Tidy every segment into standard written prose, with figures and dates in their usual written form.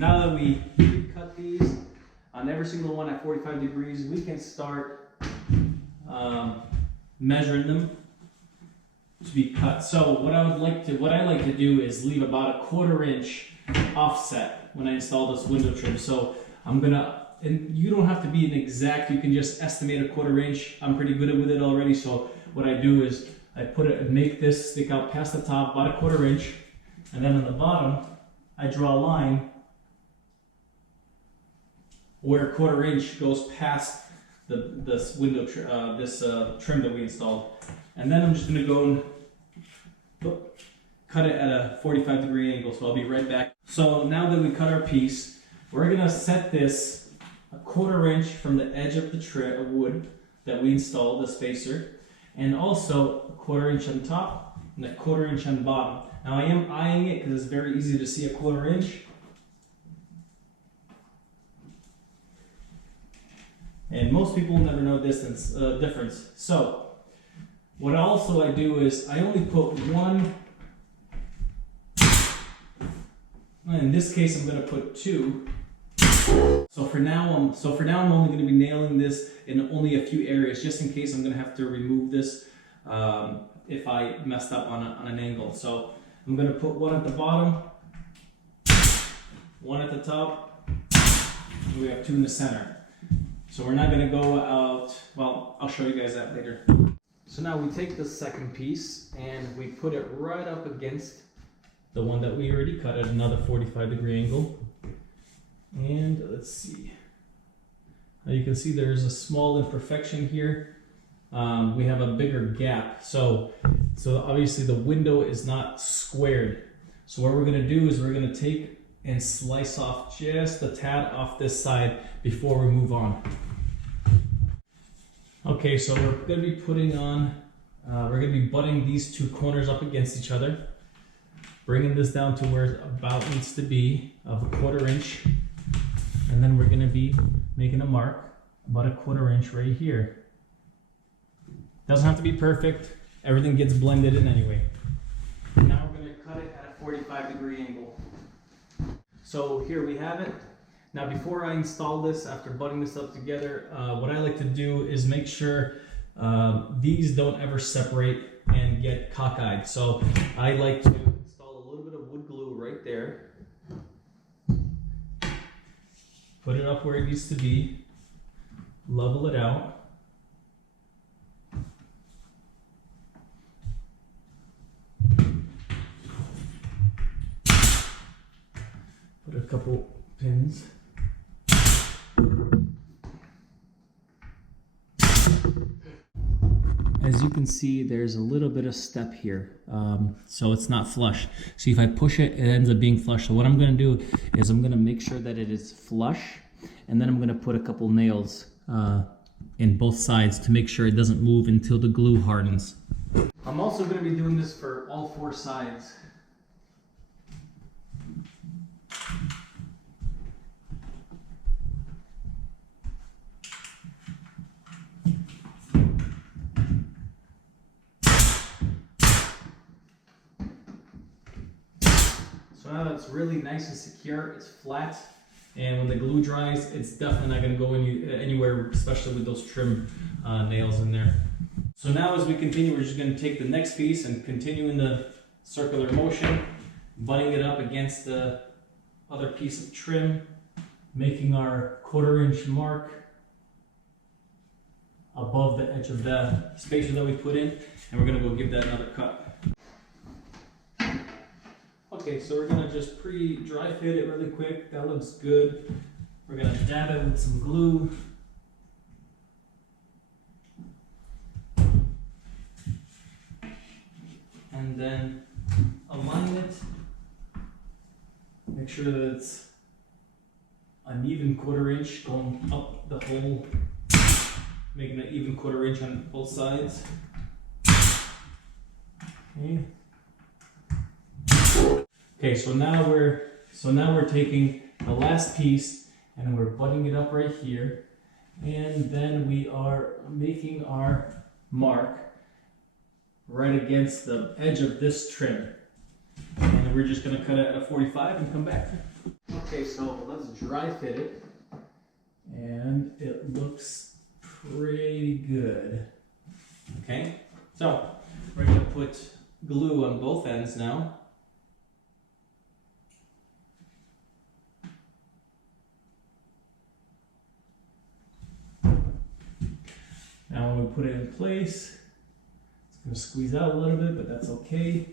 Now that we cut these on every single one at 45 degrees, we can start measuring them to be cut. So what I like to do is leave about a 1/4 inch offset when I install this window trim. So I'm gonna, and you don't have to be an exact, you can just estimate a 1/4 inch. I'm pretty good with it already. So what I do is I make this stick out past the top about a 1/4 inch, and then on the bottom I draw a line where a 1/4 inch goes past this window trim that we installed, and then I'm just going to go and cut it at a 45 degree angle. So I'll be right back. So now that we cut our piece, we're going to set this a 1/4 inch from the edge of the wood that we installed, the spacer, and also a 1/4 inch on top and a 1/4 inch on the bottom. Now I am eyeing it because it's very easy to see a 1/4 inch. And most people never know difference. So what I do is I only put one. In this case, I'm going to put 2. So for now, I'm only going to be nailing this in only a few areas, just in case I'm going to have to remove this if I messed up on an angle. So I'm going to put 1 at the bottom, 1 at the top, and we have 2 in the center. So we're not going to go out, well, I'll show you guys that later. So now we take the second piece and we put it right up against the one that we already cut at another 45 degree angle. And let's see. Now you can see there's a small imperfection here. We have a bigger gap. So obviously the window is not squared. So what we're going to do is we're going to take and slice off just a tad off this side before we move on. Okay, so we're going to be putting on, we're going to be butting these 2 corners up against each other, bringing this down to where it about needs to be of a 1/4 inch, and then we're going to be making a mark about a 1/4 inch right here. Doesn't have to be perfect, everything gets blended in anyway. Now we're going to cut it at a 45 degree angle. So here we have it. Now before I install this, after butting this up together, what I like to do is make sure these don't ever separate and get cockeyed. So I like to install a little bit of wood glue right there. Put it up where it needs to be. Level it out. Put a couple pins. As you can see, there's a little bit of step here, so it's not flush. See, if I push it, it ends up being flush. So what I'm going to do is I'm going to make sure that it is flush, and then I'm going to put a couple nails in both sides to make sure it doesn't move until the glue hardens. I'm also going to be doing this for all 4 sides. So now that's really nice and secure, it's flat, and when the glue dries, it's definitely not going to go anywhere, especially with those trim nails in there. So now as we continue, we're just going to take the next piece and continue in the circular motion, butting it up against the other piece of trim, making our 1/4 inch mark above the edge of the spacer that we put in, and we're going to go give that another cut. Okay, so we're going to just pre-dry fit it really quick. That looks good. We're going to dab it with some glue. And then align it. Make sure that it's an even 1/4 inch going up the hole, making an even 1/4 inch on both sides. Okay. Okay, so now we're taking the last piece and we're butting it up right here, and then we are making our mark right against the edge of this trim, and we're just going to cut it at a 45 and come back. Okay, so let's dry fit it. And it looks pretty good. Okay, so we're gonna put glue on both ends now. Now when we put it in place, it's gonna squeeze out a little bit, but that's okay.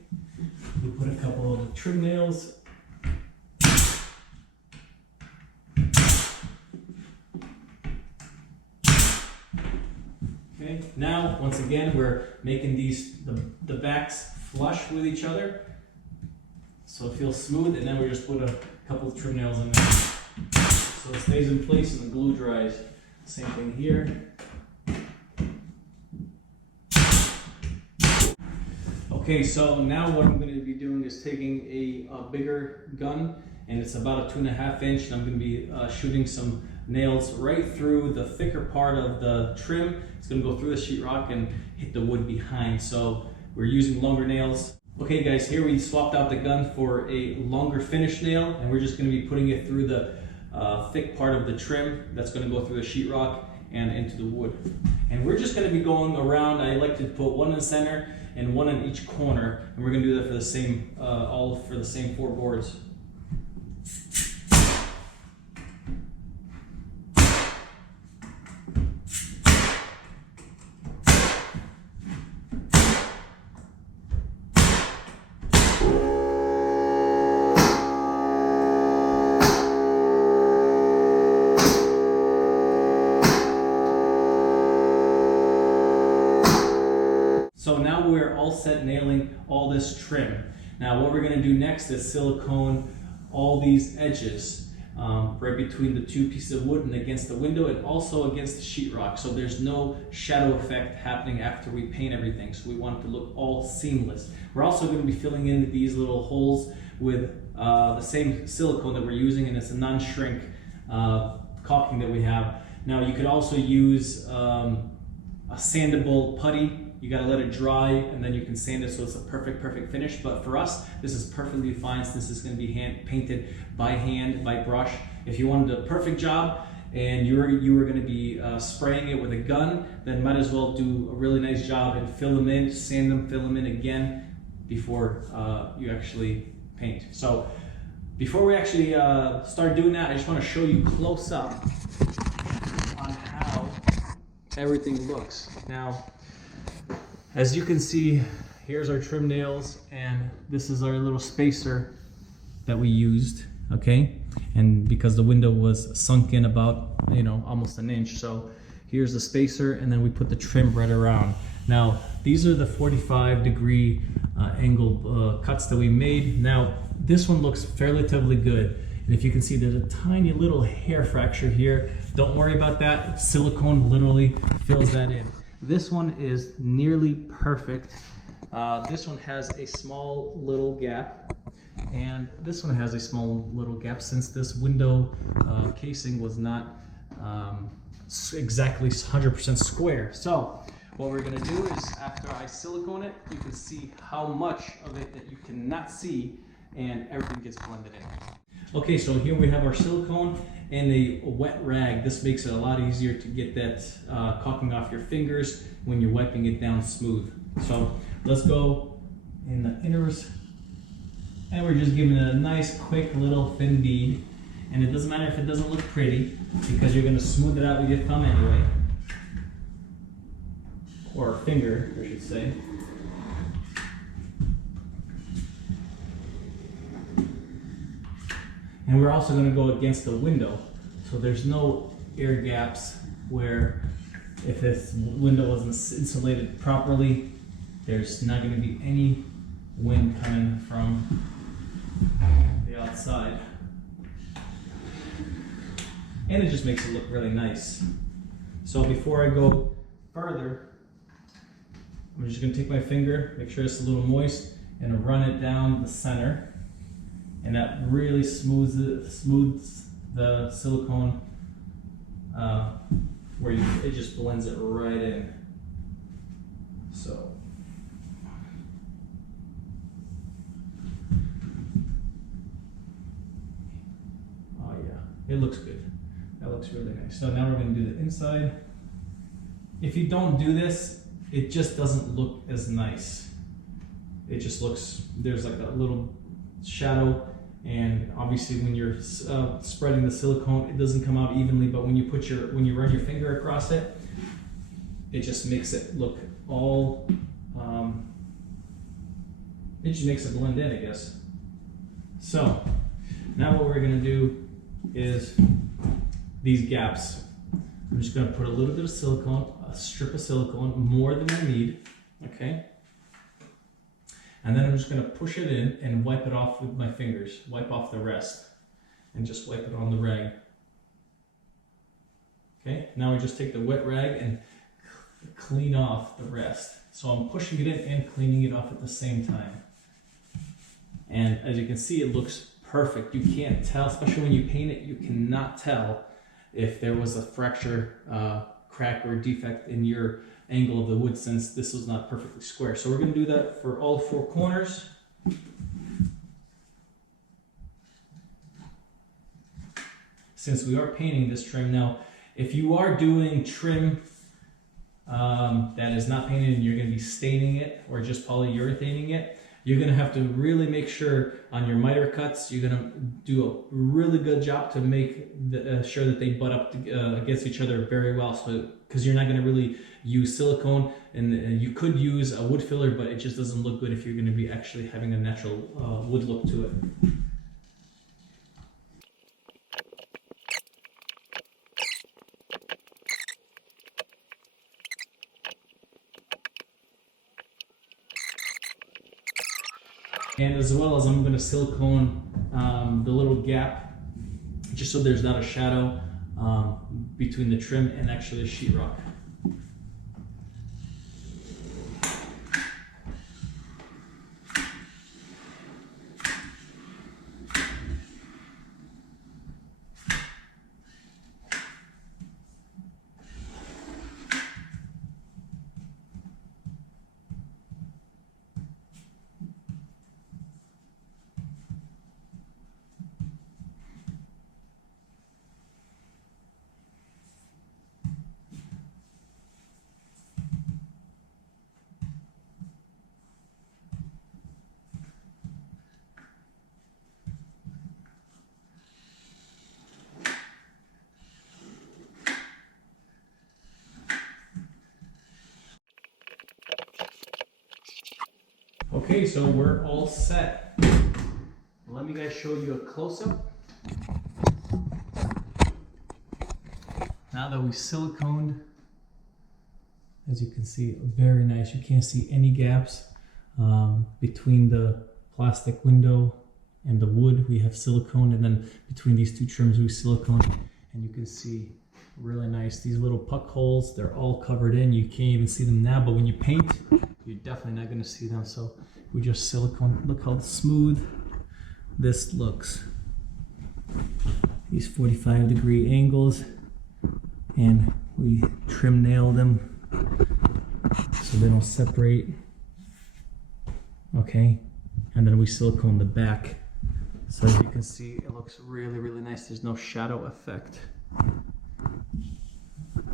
We put a couple of trim nails. Okay, now once again we're making the backs flush with each other so it feels smooth, and then we just put a couple of trim nails in there so it stays in place and the glue dries. Same thing here. Okay, so now what I'm going to be doing is taking a bigger gun, and it's about a 2.5 inch, and I'm going to be shooting some nails right through the thicker part of the trim. It's going to go through the sheetrock and hit the wood behind, so we're using longer nails. Okay guys, here we swapped out the gun for a longer finish nail, and we're just going to be putting it through the thick part of the trim that's going to go through the sheetrock and into the wood. And we're just going to be going around. I like to put one in the center and one in each corner, and we're going to do that for the same, all for the same 4 boards. So now we're all set nailing all this trim. Now what we're going to do next is silicone all these edges right between the 2 pieces of wood and against the window, and also against the sheetrock, so there's no shadow effect happening after we paint everything. So we want it to look all seamless. We're also going to be filling in these little holes with the same silicone that we're using, and it's a non-shrink caulking that we have. Now you could also use a sandable putty. You gotta let it dry, and then you can sand it so it's a perfect finish. But for us, this is perfectly fine, since this is gonna be painted by hand, by brush. If you wanted a perfect job and you were gonna be spraying it with a gun, then might as well do a really nice job and fill them in, sand them, fill them in again before you actually paint. So before we actually start doing that, I just wanna show you close up on how everything looks. Now, as you can see, here's our trim nails, and this is our little spacer that we used, okay? And because the window was sunk in about, you know, almost an inch, so here's the spacer, and then we put the trim right around. Now, these are the 45-degree angle cuts that we made. Now, this one looks relatively good. And if you can see, there's a tiny little hair fracture here. Don't worry about that. Silicone literally fills that in. This one is nearly perfect. This one has a small little gap, and this one has a small little gap, since this window casing was not exactly 100% square. So what we're gonna do is, after I silicone it, you can see how much of it that you cannot see, and everything gets blended in. Okay, so here we have our silicone and a wet rag. This makes it a lot easier to get that caulking off your fingers when you're wiping it down smooth. So let's go in the inners, and we're just giving it a nice quick little thin bead. And it doesn't matter if it doesn't look pretty, because you're going to smooth it out with your thumb anyway, or finger I should say. And we're also going to go against the window, so there's no air gaps where, if this window wasn't insulated properly, there's not going to be any wind coming from the outside. And it just makes it look really nice. So before I go further, I'm just going to take my finger, make sure it's a little moist, and run it down the center. And that really smooths the silicone where it just blends it right in. So it looks good. That looks really nice. So now we're going to do the inside. If you don't do this, it just doesn't look as nice. It just looks, there's like a little shadow, and obviously when you're spreading the silicone, it doesn't come out evenly, but when you run your finger across it, it just makes it look all, it just makes it blend in, I guess. So now what we're gonna do is these gaps. I'm just gonna put a little bit of silicone, a strip of silicone, more than I need, okay? And then I'm just gonna push it in and wipe it off with my fingers, wipe off the rest, and just wipe it on the rag. Okay, now we just take the wet rag and clean off the rest. So I'm pushing it in and cleaning it off at the same time. And as you can see, it looks perfect. You can't tell, especially when you paint it, you cannot tell if there was a fracture, crack, or defect in your angle of the wood, since this was not perfectly square. So we're going to do that for all 4 corners. Since we are painting this trim now, if you are doing trim that is not painted and you're going to be staining it or just polyurethaning it, you're going to have to really make sure on your miter cuts, you're going to do a really good job to make sure that they butt up against each other very well. So, because you're not going to really use silicone, and you could use a wood filler, but it just doesn't look good if you're going to be actually having a natural wood look to it. And as well as I'm going to silicone the little gap, just so there's not a shadow between the trim and actually the sheetrock. Okay, so we're all set. Let me guys show you a close-up. Now that we siliconed, as you can see, very nice. You can't see any gaps between the plastic window and the wood. We have silicone, and then between these 2 trims we silicone, and you can see really nice. These little puck holes, they're all covered in. You can't even see them now, but when you paint, you're definitely not going to see them. So we just silicone. Look how smooth this looks. These 45-degree angles, and we trim nail them so they don't separate. Okay, and then we silicone the back. So as you can see, it looks really, really nice. There's no shadow effect.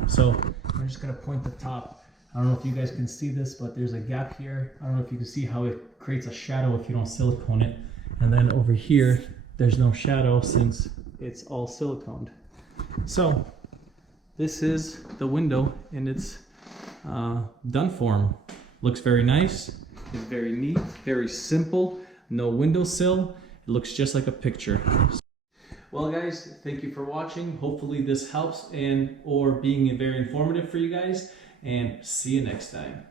So I'm just going to point the top. I don't know if you guys can see this, but there's a gap here. I don't know if you can see how it creates a shadow if you don't silicone it. And then over here, there's no shadow since it's all siliconed. So this is the window in its done form. Looks very nice. It's very neat, very simple. No windowsill. It looks just like a picture. Well guys, thank you for watching. Hopefully this helps or being very informative for you guys, and see you next time.